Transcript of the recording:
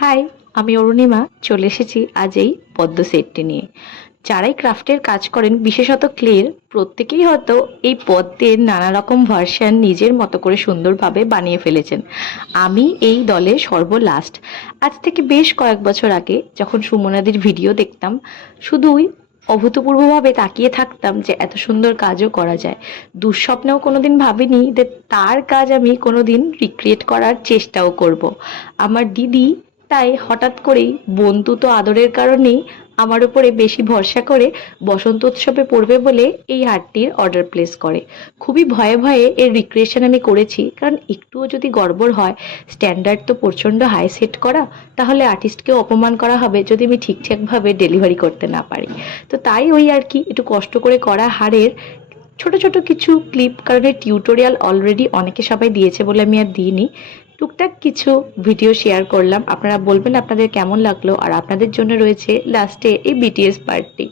High, আমি অরুণিমা চলে এসেছি আজ এই পদ্ম সেটটি নিয়ে। যারাই ক্রাফটের কাজ করেন, বিশেষত ক্লের, প্রত্যেকেই হয়তো এই পদ্মের নানা রকম ভার্সন নিজের মতো করে সুন্দরভাবে বানিয়ে ফেলেছেন। আমি এই দলে সর্বলাস্ট। আজ থেকে বেশ কয়েক বছর আগে যখন সুমনাদির ভিডিও দেখতাম, শুধুই অভূতপূর্বভাবে তাকিয়ে থাকতাম যে এত সুন্দর কাজও করা যায়। দুঃস্বপ্নেও কোনোদিন ভাবিনি যে তার কাজ আমি কোনোদিন রিক্রিয়েট করার চেষ্টাও করব। আমার দিদি তাই হঠাৎ করেই বন্ধু তো আদরের কারণেই আমার উপরে বেশি ভরসা করে বসন্ত উৎসবে পড়বে বলে এই হারটির অর্ডার প্লেস করে। খুবই ভয়ে ভয়ে এর রিক্রিয়েশন আমি করেছি, কারণ একটুও যদি গড়বড় হয়, স্ট্যান্ডার্ড তো প্রচণ্ড হাই সেট করা, তাহলে আর্টিস্টকেও অপমান করা হবে যদি আমি ঠিকঠাকভাবে ডেলিভারি করতে না পারি। তো তাই ওই আর কি একটু কষ্ট করে করা হারের ছোট ছোট কিছু ক্লিপ, কারণ এই টিউটোরিয়াল অলরেডি অনেকে সবাই দিয়েছে বলে আমি আর দিইনি। টুকটাক কিছু ভিডিও শেয়ার করলাম, আপনারা বলবেন আপনাদের কেমন লাগলো, আর আপনাদের জন্য রয়েছে লাস্টে এই বিটিএস পার্টটি।